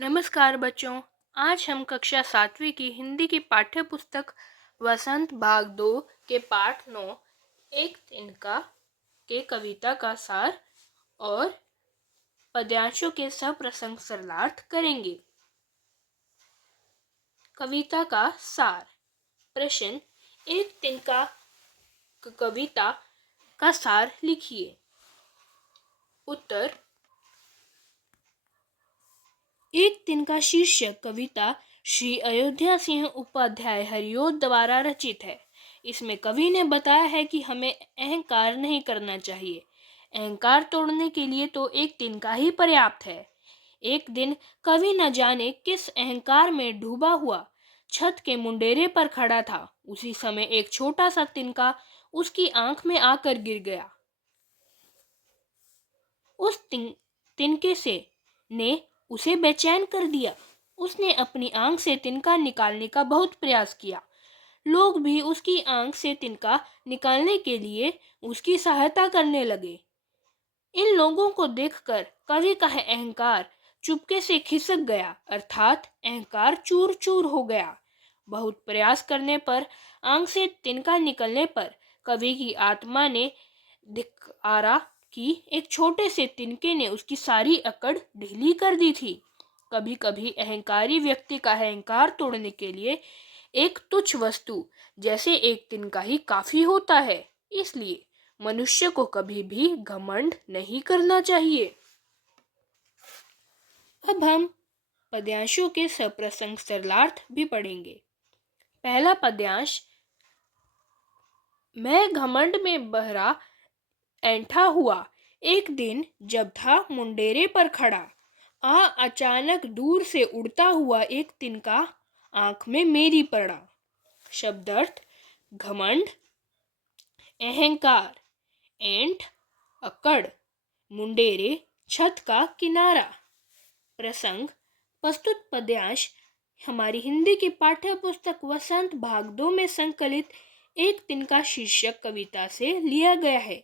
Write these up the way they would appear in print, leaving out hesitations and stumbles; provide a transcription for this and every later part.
नमस्कार बच्चों। आज हम कक्षा 7वीं की हिंदी की पाठ्य पुस्तक वसंत भाग 2 के पाठ 9 एक तिनका के कविता का सार और पद्यांशों के सप्रसंग सरलार्थ करेंगे। कविता का सार। प्रश्न, एक तिनका कविता का सार लिखिए। उत्तर, एक तिनका शीर्षक कविता श्री अयोध्या सिंह उपाध्याय हरिओद द्वारा रचित है। इसमें कवि ने बताया है कि हमें अहंकार नहीं करना चाहिए। अहंकार तोड़ने के लिए तो एक तिनका ही पर्याप्त है। एक दिन कवि न जाने किस अहंकार में डूबा हुआ छत के मुंडेरे पर खड़ा था। उसी समय एक छोटा सा तिनका उसकी आंख में आकर गिर गया। उस तिनके से ने उसे बेचैन कर दिया। उसने अपनी आंख से तिनका निकालने का बहुत प्रयास किया। लोग भी उसकी आंख से तिनका निकालने के लिए उसकी सहायता करने लगे। इन लोगों को देखकर कवि का अहंकार चुपके से खिसक गया, अर्थात अहंकार चूर चूर हो गया। बहुत प्रयास करने पर, आंख से तिनका निकलने पर कवि की आत्मा ने धिक्कारा कि एक छोटे से तिनके ने उसकी सारी अकड़ ढीली कर दी थी। कभी कभी अहंकारी व्यक्ति का अहंकार तोड़ने के लिए एक तुच्छ वस्तु जैसे एक तिनका ही काफी होता है। इसलिए मनुष्य को कभी भी घमंड नहीं करना चाहिए। अब हम पद्यांशों के सप्रसंग सरलार्थ भी पढ़ेंगे। पहला पद्यांश, मैं घमंड में बहरा ऐंठा हुआ, एक दिन जब था मुंडेरे पर खड़ा, अचानक दूर से उड़ता हुआ एक तिनका आंख में मेरी पड़ा। शब्दार्थ: घमंड, अहंकार, ऐंठ, अकड़, मुंडेरे, छत का किनारा। प्रसंग: प्रस्तुत पद्यांश हमारी हिंदी की पाठ्य पुस्तक वसंत भाग 2 में संकलित एक तिनका शीर्षक कविता से लिया गया है।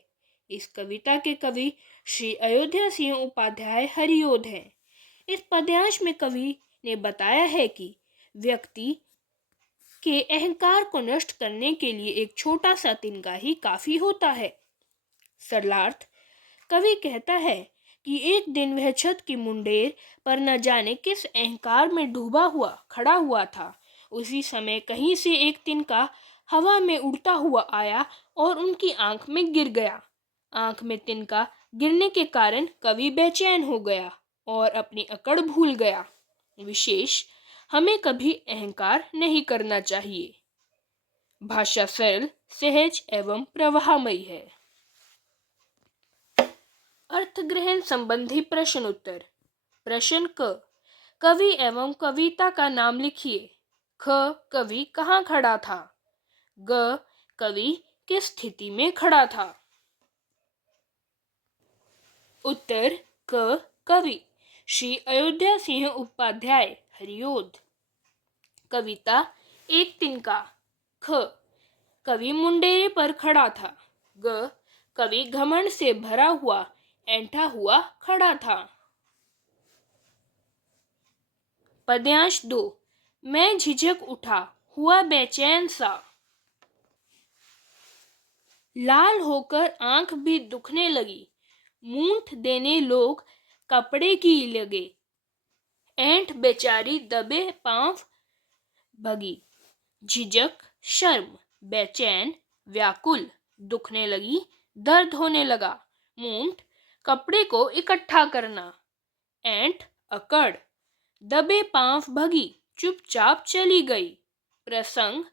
इस कविता के कवि श्री अयोध्या सिंह उपाध्याय हरिओद हैं। इस पद्यांश में कवि ने बताया है कि व्यक्ति के अहंकार को नष्ट करने के लिए एक छोटा सा तिनका ही काफी होता है। सरलार्थ: कवि कहता है कि एक दिन वह छत की मुंडेर पर न जाने किस अहंकार में डूबा हुआ खड़ा हुआ था। उसी समय कहीं से एक तिनका हवा में उड़ता हुआ आया और उनकी आंख में गिर गया। आंख में तिनका गिरने के कारण कवि बेचैन हो गया और अपनी अकड़ भूल गया। विशेष, हमें कभी अहंकार नहीं करना चाहिए। भाषा सरल, सहज एवं प्रवाहमयी है। अर्थग्रहण संबंधी प्रश्न उत्तर। प्रश्न क, कवि एवं कविता का नाम लिखिए। ख, कवि कहाँ खड़ा था। ग, कवि किस स्थिति में खड़ा था। उत्तर क, कवि श्री अयोध्या सिंह उपाध्याय हरिओद। कविता एक तिनका। ख, कवि मुंडेरे पर खड़ा था। ग, कवि घमंड से भरा हुआ ऐंठा हुआ खड़ा था। पद्यांश 2, मैं झिझक उठा, हुआ बेचैन सा। लाल होकर आंख भी दुखने लगी, मूंठ देने लोग कपड़े की लगे। ऐंठ बेचारी दबे पांव भगी। झिझक शर्म, बेचैन व्याकुल, दुखने लगी दर्द होने लगा। मूंठ कपड़े को इकट्ठा करना। ऐंठ अकड़, दबे पांव भगी, चुपचाप चली गई। प्रसंग: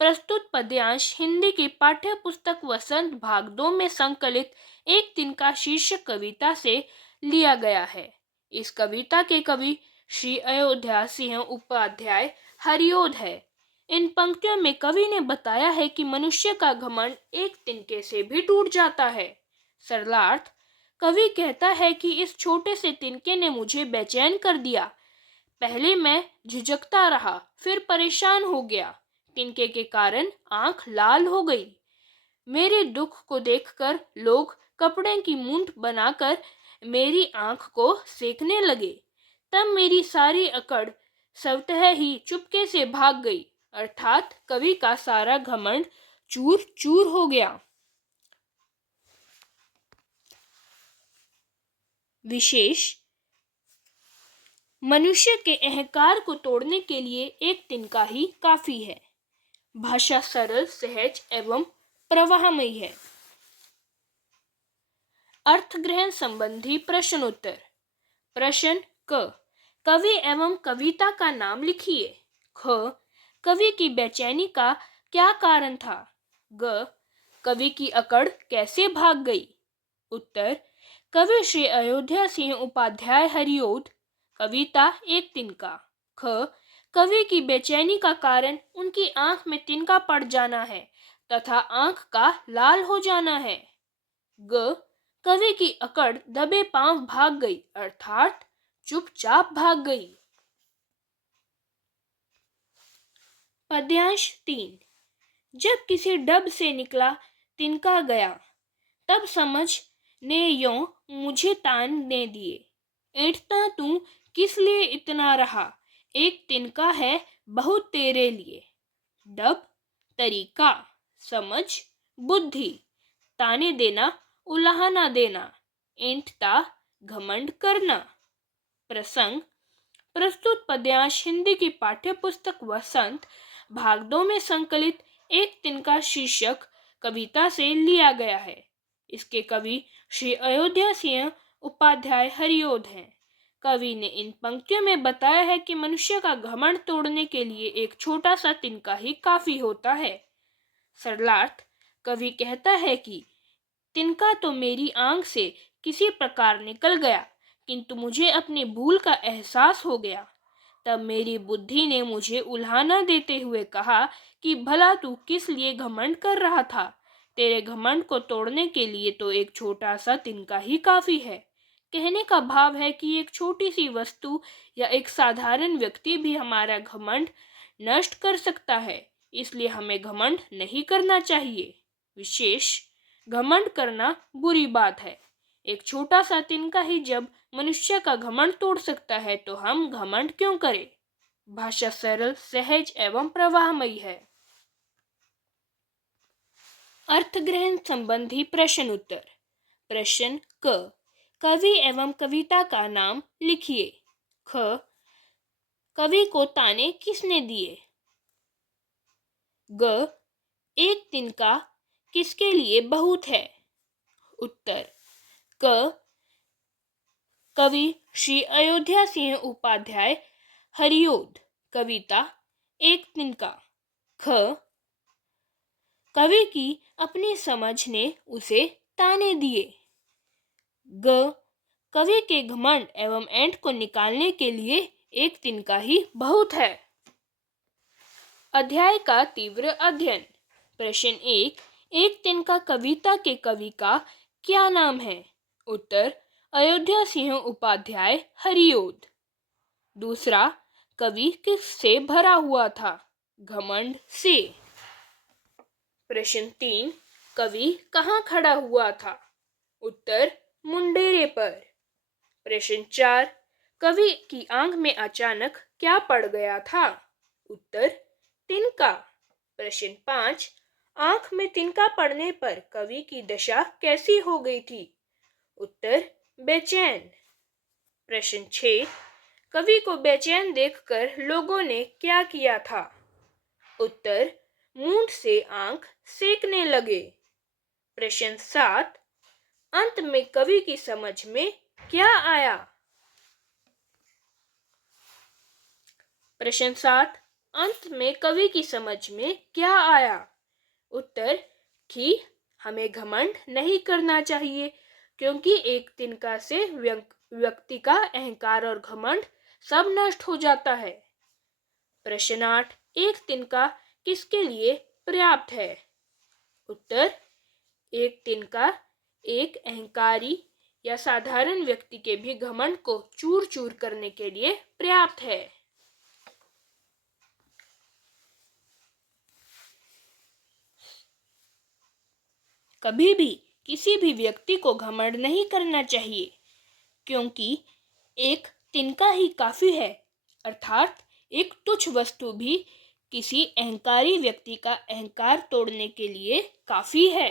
प्रस्तुत पद्यांश हिंदी की पाठ्य पुस्तक वसंत भाग 2 में संकलित एक तिनका शीर्षक कविता से लिया गया है। इस कविता के कवि श्री अयोध्या सिंह उपाध्याय हरिओद है। इन पंक्तियों में कवि ने बताया है कि मनुष्य का घमंड एक तिनके से भी टूट जाता है। सरलार्थ: कवि कहता है कि इस छोटे से तिनके ने मुझे बेचैन कर दिया। पहले मैं झिझकता रहा, फिर परेशान हो गया। तिनके के कारण आंख लाल हो गई। मेरे दुख को देखकर लोग कपड़े की मूंठ बनाकर मेरी आंख को सेकने लगे। तब मेरी सारी अकड़ स्वतः ही चुपके से भाग गई, अर्थात कवि का सारा घमंड चूर चूर हो गया। विशेष मनुष्य के अहंकार को तोड़ने के लिए एक तिनका ही काफी है। भाषा सरल, सहज एवं प्रवाहमयी है। अर्थ ग्रहण संबंधी प्रश्न उत्तर। प्रश्न क, कवि एवं कविता का नाम लिखिए। ख, कवि की बेचैनी का क्या कारण था। ग, कवि की अकड़ कैसे भाग गई। उत्तर, कवि श्री अयोध्या सिंह उपाध्याय हरिओद। कविता एक तिनका। ख, कवि की बेचैनी का कारण उनकी आंख में तिनका पड़ जाना है तथा आंख का लाल हो जाना है। ग, कवि की अकड़ दबे पांव भाग गई, अर्थात चुपचाप भाग गई। पद्यांश 3। जब किसी डब से निकला तिनका गया, तब समझ ने यों मुझे ताने दिए। ऐंठता तू किस लिए इतना रहा, एक तिनका है बहुत तेरे लिए। डब, तरीका, समझ, बुद्धि, ताने देना, उलाहना देना, ऐंठता, घमंड करना। प्रसंग, प्रस्तुत पद्यांश हिंदी की पाठ्य पुस्तक वसंत भाग 2 में संकलित एक तिनका शीर्षक कविता से लिया गया है। इसके कवि श्री अयोध्या सिंह उपाध्याय हरिओद हैं। कवि ने इन पंक्तियों में बताया है कि मनुष्य का घमंड तोड़ने के लिए एक छोटा सा तिनका ही काफी होता है। सरलार्थ, कवि कहता है कि तिनका तो मेरी आंख से किसी प्रकार निकल गया, किंतु मुझे अपनी भूल का एहसास हो गया। तब मेरी बुद्धि ने मुझे उल्हाना देते हुए कहा कि भला तू किस लिए घमंड कर रहा था। तेरे घमंड को तोड़ने के लिए तो एक छोटा सा तिनका ही काफी है। कहने का भाव है कि एक छोटी सी वस्तु या एक साधारण व्यक्ति भी हमारा घमंड नष्ट कर सकता है, इसलिए हमें घमंड नहीं करना चाहिए। विशेष, घमंड करना बुरी बात है। एक छोटा सा तिनका ही जब मनुष्य का घमंड तोड़ सकता है तो हम घमंड क्यों करें। भाषा सरल, सहज एवं प्रवाहमयी है। अर्थ ग्रहण संबंधी प्रश्न उत्तर। प्रश्न क, कवि एवं कविता का नाम लिखिए। ख, कवि को ताने किसने दिए। ग, एक तिनका किसके लिए बहुत है। उत्तर, क, कवि श्री अयोध्या सिंह उपाध्याय हरिओद। कविता एक तिनका। ख, कवि की अपनी समझ ने उसे ताने दिए। ग, कवि के घमंड एवं ऐंठ को निकालने के लिए एक तिनका ही बहुत है। अध्याय का तीव्र अध्ययन। प्रश्न 1, एक तिनका कविता के कवि का क्या नाम है। उत्तर, अयोध्या सिंह उपाध्याय हरिओद। दूसरा, कवि किस से भरा हुआ था। घमंड से। प्रश्न 3, कवि कहाँ खड़ा हुआ था। उत्तर, मुंडेरे पर। प्रश्न 4, कवि की आंख में अचानक क्या पड़ गया था। उत्तर, तिनका। प्रश्न 5, आंख में तिनका पड़ने पर कवि की दशा कैसी हो गई थी। उत्तर, बेचैन। प्रश्न 6, कवि को बेचैन देखकर लोगों ने क्या किया था। उत्तर, मूंछ से आंख सेकने लगे। प्रश्न 7, अंत में कवि की समझ में क्या आया। प्रश्न 7, अंत में कवि की समझ में क्या आया। उत्तर, कि हमें घमंड नहीं करना चाहिए, क्योंकि एक तिनका से व्यक्ति का अहंकार और घमंड सब नष्ट हो जाता है। प्रश्न 8, एक तिनका किसके लिए पर्याप्त है। उत्तर, एक तिनका एक अहंकारी या साधारण व्यक्ति के भी घमंड को चूर चूर करने के लिए पर्याप्त है। कभी भी किसी भी व्यक्ति को घमंड नहीं करना चाहिए, क्योंकि एक तिनका ही काफी है, अर्थात एक तुच्छ वस्तु भी किसी अहंकारी व्यक्ति का अहंकार तोड़ने के लिए काफी है।